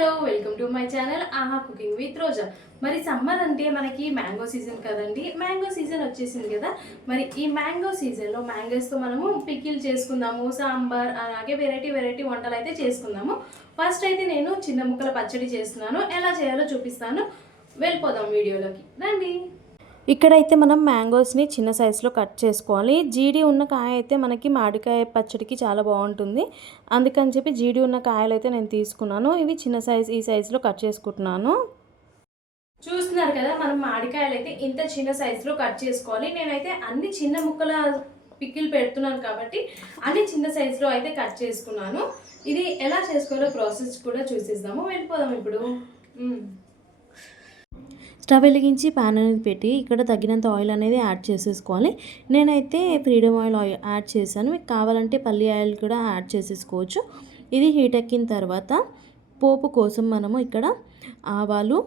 Hello welcome to my channel ఆహా cooking with రోజా. మరి summer అంటే మనకి మ్యాంగో సీజన్ కదండి. మ్యాంగో సీజన్ వచ్చేసింది కదా. మరి ఈ మ్యాంగో సీజన్లో మ్యాంగోస్తో మనము పికిల్ చేసుకుందాము, సాంబార్, అలాగే వెరైటీ వెరైటీ వంటలు అయితే చేసుకుందాము. ఫస్ట్ అయితే నేను చిన్న ముక్కల పచ్చడి చేస్తున్నాను. ఎలా చేయాలో చూపిస్తాను. వెళ్ళిపోదాం వీడియోలోకి రండి. ఇక్కడైతే మనం మ్యాంగోస్ని చిన్న సైజులో కట్ చేసుకోవాలి. జీడి ఉన్న కాయ అయితే మనకి మామిడికాయ పచ్చడికి చాలా బాగుంటుంది. అందుకని చెప్పి జీడి ఉన్న కాయలు అయితే నేను తీసుకున్నాను. ఇవి చిన్న సైజు ఈ సైజులో కట్ చేసుకుంటున్నాను. చూస్తున్నారు కదా, మనం మామిడికాయలు అయితే ఇంత చిన్న సైజులో కట్ చేసుకోవాలి. నేనైతే అన్ని చిన్న ముక్కల పికిల్ పెడుతున్నాను కాబట్టి అన్ని చిన్న సైజులో అయితే కట్ చేసుకున్నాను. ఇది ఎలా చేసుకోవాలో ప్రాసెస్ కూడా చూసేద్దాము. వెళ్ళిపోదాం ఇప్పుడు. స్టవ్ వెలిగించి ప్యాన్ అనేది పెట్టి ఇక్కడ తగినంత ఆయిల్ అనేది యాడ్ చేసేసుకోవాలి. నేనైతే ఫ్రీడమ్ ఆయిల్ యాడ్ చేశాను. మీకు కావాలంటే పల్లి ఆయిల్ కూడా యాడ్ చేసేసుకోవచ్చు. ఇది హీట్ ఎక్కిన తర్వాత పోపు కోసం మనము ఇక్కడ ఆవాలు,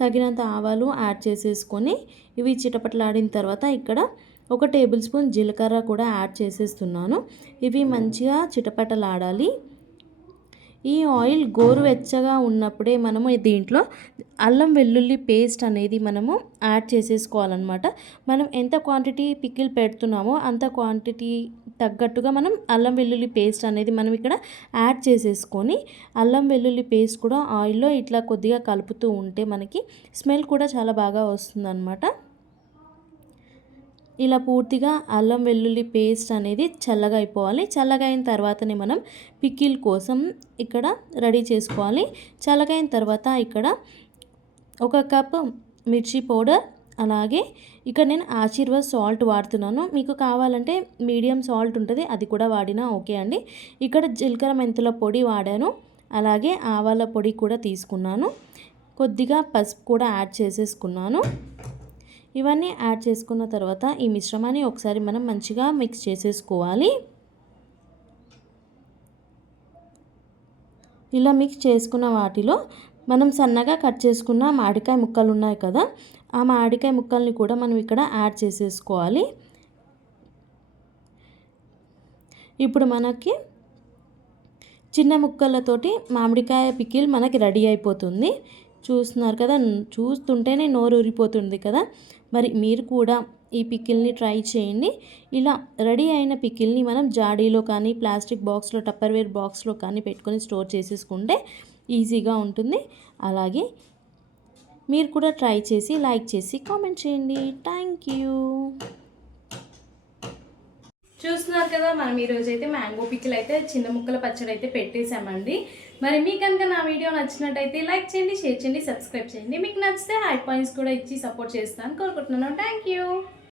తగినంత ఆవాలు యాడ్ చేసేసుకొని ఇవి చిటపటలాడిన తర్వాత ఇక్కడ 1 టేబుల్ స్పూన్ జీలకర్ర కూడా యాడ్ చేసేస్తున్నాను. ఇవి మంచిగా చిటపటలాడాలి. ఈ ఆయిల్ గోరువెచ్చగా ఉన్నప్పుడే మనము దీంట్లో అల్లం వెల్లుల్లి పేస్ట్ అనేది మనము యాడ్ చేసేసుకోవాలన్నమాట. మనం ఎంత క్వాంటిటీ పికిల్ పెడుతున్నామో అంత క్వాంటిటీ తగ్గట్టుగా మనం అల్లం వెల్లుల్లి పేస్ట్ అనేది మనం ఇక్కడ యాడ్ చేసేసుకొని అల్లం వెల్లుల్లి పేస్ట్ కూడా ఆయిల్లో ఇట్లా కొద్దిగా కలుపుతూ ఉంటే మనకి స్మెల్ కూడా చాలా బాగా వస్తుందన్నమాట. ఇలా పూర్తిగా అల్లం వెల్లుల్లి పేస్ట్ అనేది చల్లగా అయిపోవాలి. చల్లగా అయిన తర్వాతనే మనం పికిల్ కోసం ఇక్కడ రెడీ చేసుకోవాలి. చల్లగా అయిన తర్వాత ఇక్కడ 1 కప్ మిర్చి పౌడర్, అలాగే ఇక్కడ నేను ఆశీర్వాద్ సాల్ట్ వాడుతున్నాను. మీకు కావాలంటే మీడియం సాల్ట్ ఉంటుంది, అది కూడా వాడినా ఓకే అండి. ఇక్కడ జీలకర్ర మెంతుల పొడి వాడాను, అలాగే ఆవాల పొడి కూడా తీసుకున్నాను. కొద్దిగా పసుపు కూడా యాడ్ చేసేసుకున్నాను. ఇవన్నీ యాడ్ చేసుకున్న తర్వాత ఈ మిశ్రమాన్ని ఒకసారి మనం మంచిగా మిక్స్ చేసేసుకోవాలి. ఇలా మిక్స్ చేసుకున్న వాటిలో మనం సన్నగా కట్ చేసుకున్న మామిడికాయ ముక్కలు ఉన్నాయి కదా, ఆ మామిడికాయ ముక్కల్ని కూడా మనం ఇక్కడ యాడ్ చేసేసుకోవాలి. ఇప్పుడు మనకి చిన్న ముక్కలతోటి మామిడికాయ పికిల్ మనకి రెడీ అయిపోతుంది. చూస్తున్నారు కదా, చూస్తుంటేనే నోరు ఊరిపోతుంది కదా. మరి మీరు కూడా ఈ పికిల్ని ట్రై చేయండి. ఇలా రెడీ అయిన పికిల్ని మనం జాడీలో కానీ ప్లాస్టిక్ బాక్స్లో, టప్పర్వేర్ బాక్స్లో కానీ పెట్టుకొని స్టోర్ చేసేసుకుంటే ఈజీగా ఉంటుంది. అలాగే మీరు కూడా ట్రై చేసి లైక్ చేసి కామెంట్ చేయండి. Thank you. చూస్తున్నారు కదా, మనం ఈరోజు అయితే మ్యాంగో పికిల్ అయితే చిన్న ముక్కల పచ్చడి అయితే పెట్టేశామండి. మరి మీకు కనుక నా వీడియో నచ్చినట్టయితే లైక్ చేయండి, షేర్ చేయండి, సబ్స్క్రైబ్ చేయండి. మీకు నచ్చితే హై పాయింట్స్ కూడా ఇచ్చి సపోర్ట్ చేస్తాను కోరుకుంటున్నాను. Thank you.